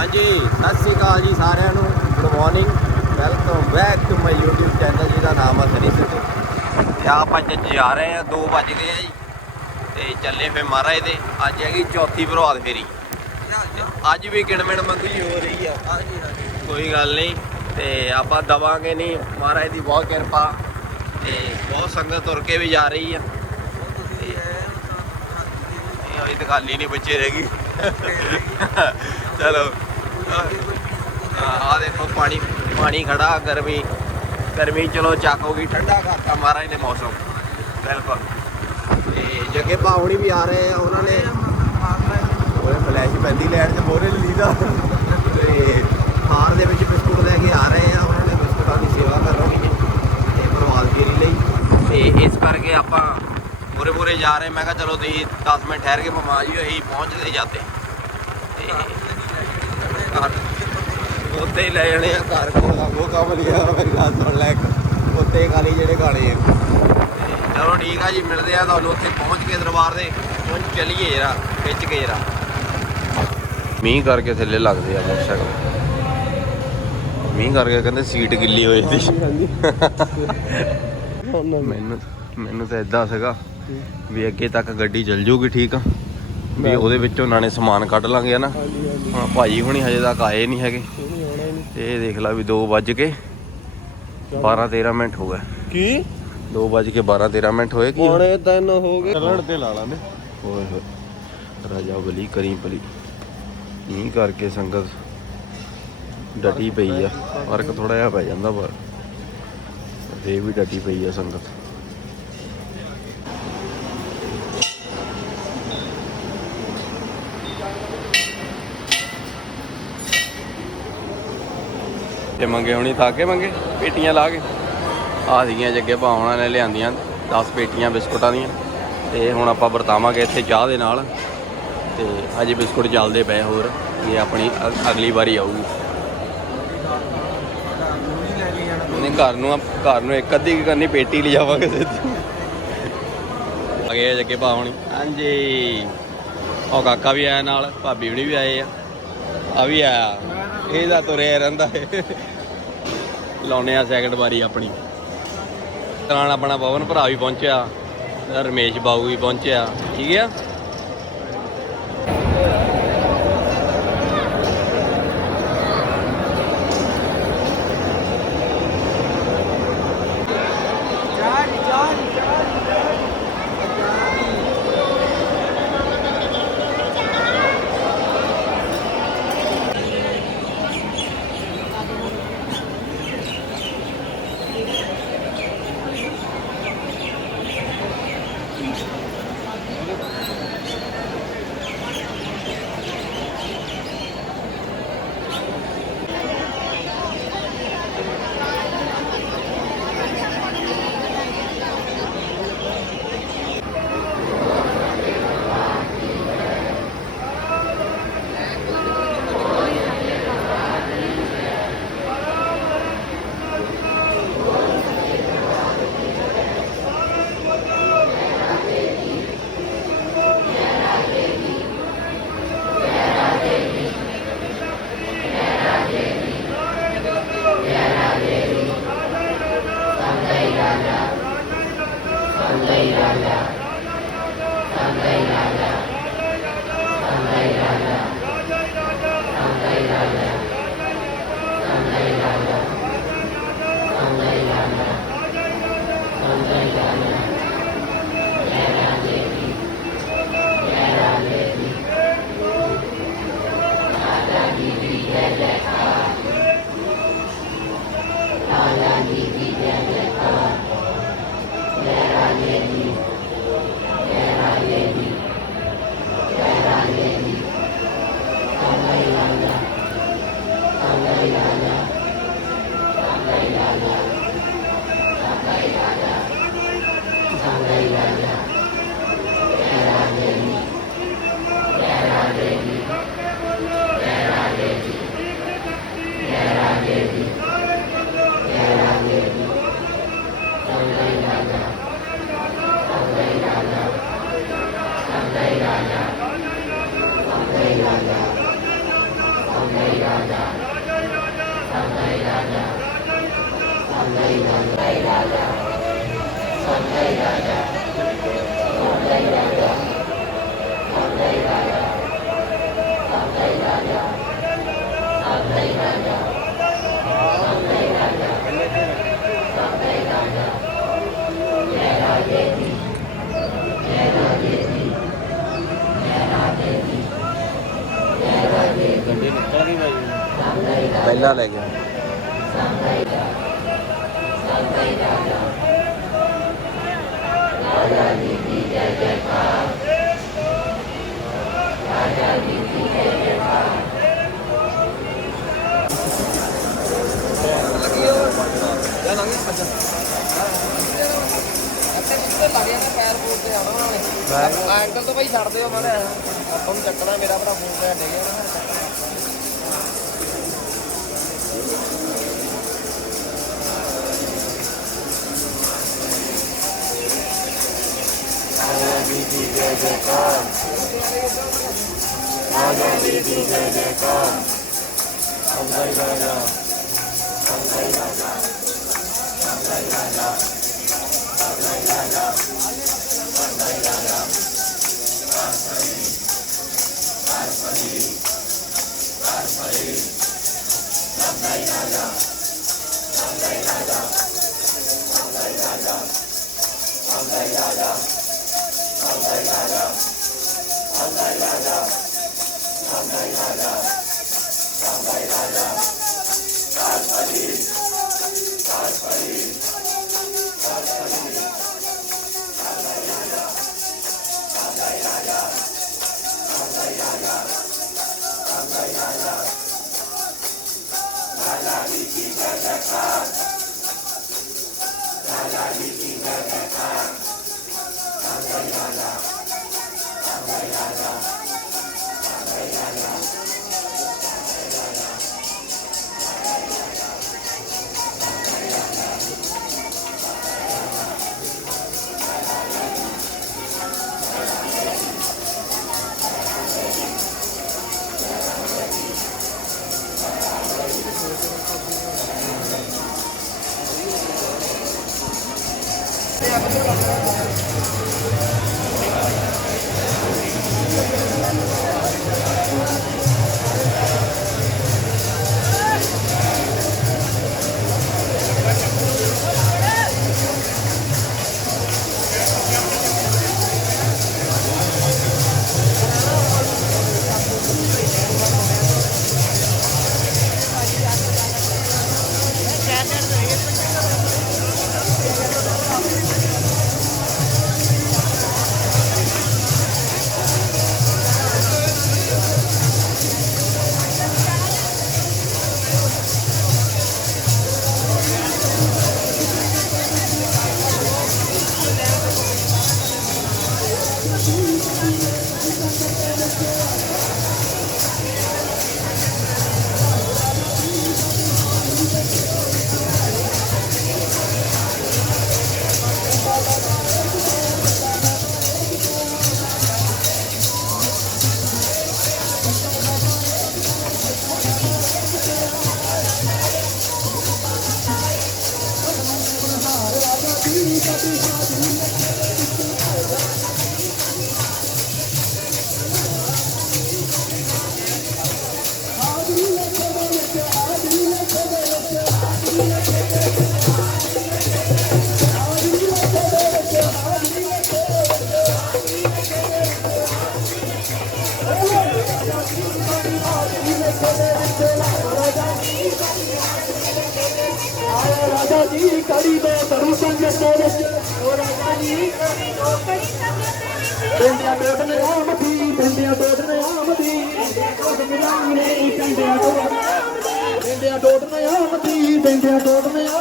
ਹਾਂਜੀ, ਸਤਿ ਸ੍ਰੀ ਅਕਾਲ ਜੀ ਸਾਰਿਆਂ ਨੂੰ। Good morning welcome back to my YouTube channel ਜਿਹਦਾ ਨਾਮ ਹੈ ਸਨੀ ਸਿੱਧੂ। ਤੇ ਆਪਾਂ ਅੱਜ ਜਾ ਰਹੇ ਆ 2 ਵੱਜ ਗਏ ਆ ਜੀ। ਤੇ ਚੱਲੇ ਫੇ ਮਹਾਰਾਜ ਦੇ। ਅੱਜ ਹੈਗੀ ਚੌਥੀ ਪ੍ਰਭਾਤ ਫੇਰੀ। ਅੱਜ ਵੀ ਕਿਣਮਿਣ ਮੰਗੀ ਹੋ ਰਹੀ ਆ। ਕੋਈ ਗੱਲ ਨਹੀਂ। ਤੇ ਆਪਾਂ ਦਵਾਂਗੇ ਨਹੀਂ। ਮਹਾਰਾਜ ਦੀ ਬਹੁਤ ਕਿਰਪਾ। ਤੇ ਬਹੁਤ ਸੰਗਤ ਤੁਰ ਕੇ ਵੀ ਜਾ ਰਹੀ ਆ। ਇਹ ਅਜੇ ਤੱਕ ਖਾਲੀ ਨਹੀਂ ਬੱਚੇ ਰਹਿ ਗਈ। ਚਲੋ। ਆ ਦੇਖੋ ਪਾਣੀ ਪਾਣੀ ਖੜਾ, ਗਰਮੀ ਗਰਮੀ ਚਲੋ ਚੱਕ ਹੋ ਗਈ, ਠੰਡਾ ਕਰਤਾ ਮਹਾਰਾਜ ਨੇ ਮੌਸਮ। ਬਿਲਕੁਲ। ਤੇ ਜੱਗੇ ਬਾਉਣੀ ਵੀ ਆ ਰਹੇ ਆ, ਉਹਨਾਂ ਨੇ ਉਹ ਫਲੈਸ਼ ਪੈਂਦੀ ਲੈਣ ਚ ਮੋਰੇ ਲੀਦਾ ਤੇ ਹਾਰ ਦੇ ਵਿੱਚ ਬਿਸਕੁਟ ਲੈ ਕੇ ਆ ਰਹੇ ਆ, ਉਹਨਾਂ ਨੇ ਬਿਸਕੁਟਾਂ ਦੀ ਸੇਵਾ ਕਰਨੀ ਹੈ ਤੇ ਪ੍ਰਵਾਦ ਫੇਰੀ ਲਈ। ਤੇ ਇਸ ਕਰਕੇ ਆਪਾਂ ਪੂਰੇ ਪੂਰੇ ਜਾ ਰਹੇ, ਮੈਂ ਕਿਹਾ ਚਲੋ ਤੁਸੀਂ 10 ਮਿੰਟ ਠਹਿਰ ਕੇ ਪਮਾ ਜਿਓ ਅਸੀਂ ਪਹੁੰਚਦੇ ਜਾਂਦੇ। ਤੇ ਘਰ। ਉੱਤੇ ਹੀ ਲੈ ਜਾਣੇ ਆ ਘਰ। ਕੋਲ ਦਾ ਉਹ ਕੰਮ ਲਿਆ ਮੇਰੀ ਗੱਲ ਸੁਣ ਲੈ ਇੱਕ। ਉੱਤੇ ਖਾਲੀ ਜਿਹੜੇ ਗਾਣੇ ਆ। ਤੇ ਚਲੋ ਠੀਕ ਆ ਜੀ ਮਿਲਦੇ ਆ ਤੁਹਾਨੂੰ ਉੱਥੇ। ਪਹੁੰਚ ਕੇ ਦਰਬਾਰ ਦੇ। ਪਹੁੰਚ ਚਲੀਏ ਜਰਾ ਖਿੱਚ ਕੇ ਜਰਾ। ਮੀਂਹ ਕਰਕੇ ਥੱਲੇ ਲੱਗਦੇ ਆ ਮੋਟਰਸਾਈਕਲ। ਮੀਂਹ ਕਰਕੇ ਕਹਿੰਦੇ ਸੀਟ ਗਿੱਲੀ ਹੋਈ ਸੀ ਮੈਨੂੰ ਮੈਨੂੰ ਤਾਂ ਇਦਾਂ ਸੀਗਾ ਵੀ ਅੱਗੇ ਤੱਕ ਗੱਡੀ ਚੱਲ ਜੂਗੀ ਠੀਕ ਆ। ਵੀ ਉਹਦੇ ਵਿੱਚੋਂ ਨਾਲੇ ਸਮਾਨ ਕੱਢ ਲਾਂਗੇ ਨਾ ਹਾਂ ਭਾਜੀ ਹੁਣੀ ਹਜੇ ਤੱਕ ਆਏ ਨਹੀਂ ਹੈਗੇ। ਤੇ ਇਹ ਦੇਖ ਲਾ ਵੀ 2 ਵੱਜ ਕੇ 12 13 ਮਿੰਟ ਹੋ ਗਏ। ਕੀ? 2 ਵੱਜ ਕੇ 12 13 ਮਿੰਟ ਹੋਏ ਕੀ? ਪੌਣੇ ਤਿੰਨ ਹੋ ਗਏ। ਚੱਲਣ ਤੇ ਲਾ ਲਾਂਗੇ। ਓਏ ਹੋਏ ਰਾਜਾ ਬਲੀ ਕਰੀ ਬਲੀ ਨਹੀਂ ਕਰਕੇ ਸੰਗਤ ਡਟੀ ਪਈ ਆ। ਫ਼ਰਕ ਥੋੜਾ ਜਿਹਾ ਪੈ ਜਾਂਦਾ ਪਰ ਇਹ ਵੀ ਡਟੀ ਪਈ ਆ ਸੰਗਤ। ਤੇ ਮੰਗੇ ਹੁਣੀ ਥਾ ਕੇ ਮੰਗੇ ਪੇਟੀਆਂ ਲਾ ਕੇ। ਆ ਸੀਗੀਆਂ ਜੱਗੇ ਭਾਵਣਾ ਨੇ ਲਿਆਂਦੀਆਂ 10 ਪੇਟੀਆਂ ਬਿਸਕੁਟਾਂ ਦੀਆਂ। ਤੇ ਹੁਣ ਆਪਾਂ ਵਰਤਾਵਾਂਗੇ ਇੱਥੇ ਚਾਹ ਦੇ ਨਾਲ। ਤੇ ਅਜੇ ਬਿਸਕੁਟ ਚੱਲਦੇ ਪਏ ਹੋਰ ਇਹ ਆਪਣੀ ਅਗਲੀ ਵਾਰੀ ਆਊਗੀ। ਨਹੀਂ ਘਰ ਨੂੰ ਘਰ ਨੂੰ ਇੱਕ ਅੱਧੀ ਕਰਨੀ ਪੇਟੀ ਲੈ ਜਾਵਾਂਗੇ ਸਿੱਧੀ। ਆ ਗਏ ਜੱਗੇ ਭਾਵਣੀ ਹਾਂਜੀ। ਉਹ ਕਾਕਾ ਵੀ ਆਇਆ ਨਾਲ ਭਾਬੀ ਹੁਣੀ ਵੀ ਆਏ ਆ। ਆ ਵੀ ਆਇਆ। ਇਹਦਾ ਤੁਰਿਆ ਰਹਿੰਦਾ ਏ। ਲਾਉਨੇ ਆ ਸੈਕਿੰਡ ਵਾਰੀ ਆਪਣੀ। ਨਾਲ ਆਪਣਾ ਪਵਨ ਭਰਾ ਵੀ ਪਹੁੰਚਿਆ, ਰਮੇਸ਼ ਬਾਊ ਵੀ ਪਹੁੰਚਿਆ। ਠੀਕ ਆ? la la la la ਬਾਈ ਪਹਿਲਾਂ ਲੈ ਗਿਆ ਅੰਕਲ ਤੋਂ ਭਾਈ ਛੱਡ ਦਿਓ, ਮੈਂ ਆਪਾਂ ਨੂੰ ਚੱਕਣਾ, ਮੇਰਾ ਭਰਾ ਫੋਨ ਤੇ Madhavidi Jai ਜੀ ਕੜੀ Tendia, daughter, my arm, my tea, Tendia, daughter, my arm, my tea, Tendia, daughter, my arm, my tea, Tendia, daughter, my arm,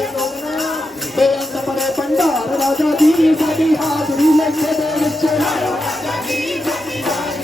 ਆਮਦੀ ਬੇਅੰਤ ਪਰੇ ਭੰਡਾਰ ਰਾਜਾ ਜੀ ਸਾਡੀ ਹਾਜ਼ਰੀ ਲੈਕੇ ਦੇ ਵਿੱਚ। ਬਾਲ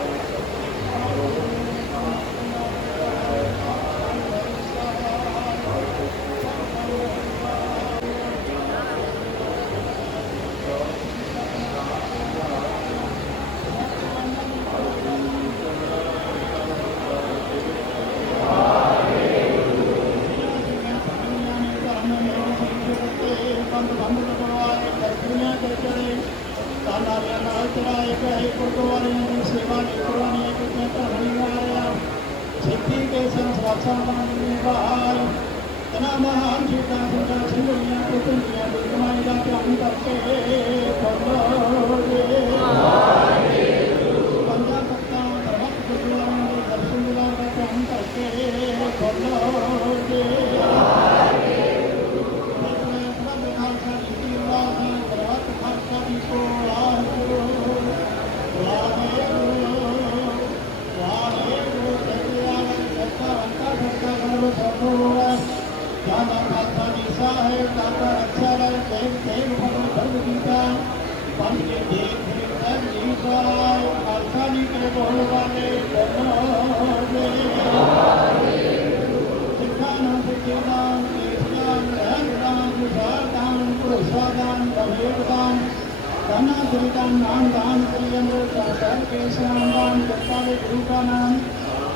ਨਾਮ ਦਾਨ ਕਰੀ ਅੰਦਰ ਸਾਰ ਕੇ ਸਨਾਮ ਦਾਨ ਕਰਤਾ ਦੇ ਗੁਰੂ ਦਾ ਨਾਮ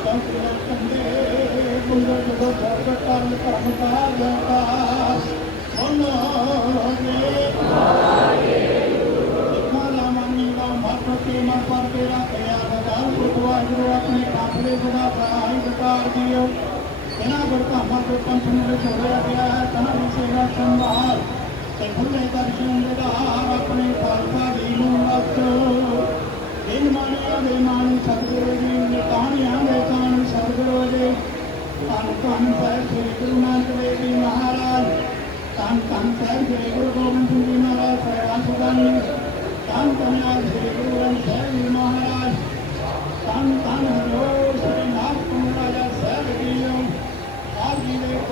ਸੰਤ ਕੰਦੇ ਗੁਰੂ ਦਾ ਸਰਕਾਰ ਕਰਨ ਧਰਮ ਦਾ ਜਗਤਾ ਉਹਨਾਂ ਦੇ ਜਿਹੜਾ ਪ੍ਰਾਣੀ ਵਿਕਾਰ ਜੀਓ ਇਹਨਾਂ ਗੁਰਧਾਮਾਂ ਤੋਂ ਪੰਥ ਨੂੰ ਜੋੜਿਆ ਗਿਆ ਹੈ ਤਨਾਂ ਦੀ ਸੇਵਾ ਸੰਭਾਲ ਤੇ ਖੁੱਲੇ ਦਰਸ਼ਨ ਜਿਹੜਾ ਆਪਣੇ ਖਾਲਸਾ ਜੀ ਨੂੰ ਅਸਤ ਇਨ ਮਾਨਿਆ ਦੇ ਮਾਨ ਸਤਿਗੁਰੂ ਜੀ ਨੇ ਕਹਾਣੀਆਂ ਦੇ ਕਾਣ ਸਤਿਗੁਰੂ ਜੀ। ਧੰਨ ਧੰਨ ਸਾਹਿਬ ਸ੍ਰੀ ਗੁਰੂ ਨਾਨਕ ਦੇਵ ਜੀ ਮਹਾਰਾਜ। ਧੰਨ ਧੰਨ ਸਾਹਿਬ ਸ੍ਰੀ ਗੁਰੂ ਗੋਬਿੰਦ ਸਿੰਘ ਜੀ ਮਹਾਰਾਜ ਸਹਿਬਾ ਸੁਦਾਨੀ। ਧੰਨ ਧੰਨ ਸ੍ਰੀ ਗੁਰੂ ਗ੍ਰੰਥ ਸਾਹਿਬ ਜੀ ਮਹਾਰਾਜ। ਧੰਨ ਧੰਨ ਹਰਿ